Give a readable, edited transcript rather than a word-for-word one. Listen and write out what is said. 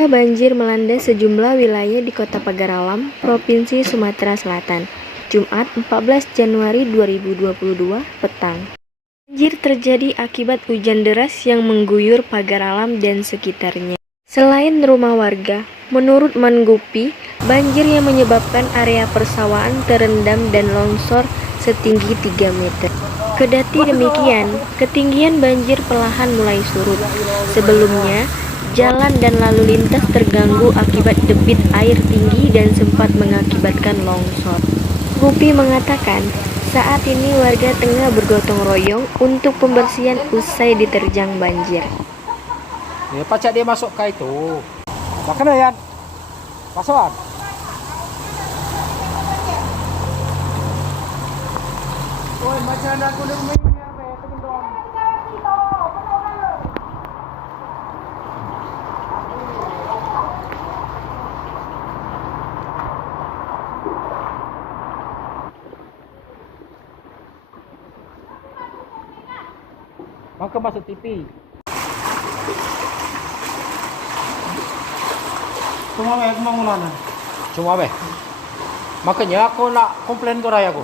Banjir melanda sejumlah wilayah di Kota Pagar Alam, Provinsi Sumatera Selatan, Jumat 14 Januari 2022 petang. Banjir terjadi akibat hujan deras yang mengguyur Pagar Alam dan sekitarnya. Selain rumah warga, menurut Manggupi, banjir yang menyebabkan area persawahan terendam dan longsor setinggi 3 meter. Kedati demikian, ketinggian banjir perlahan mulai surut. Sebelumnya, jalan dan lalu lintas terganggu akibat debit air tinggi dan sempat mengakibatkan longsor. Gupi mengatakan, saat ini warga tengah bergotong royong untuk pembersihan usai diterjang banjir. Ya, pacak dia masuk ke itu. Makanya ya, masukan. Oi, macam ada aku nak main ni apa? Temen dong. Maka masuk TV. Cuma apa? Cuma apa? Makanya aku nak komplain ke raya aku.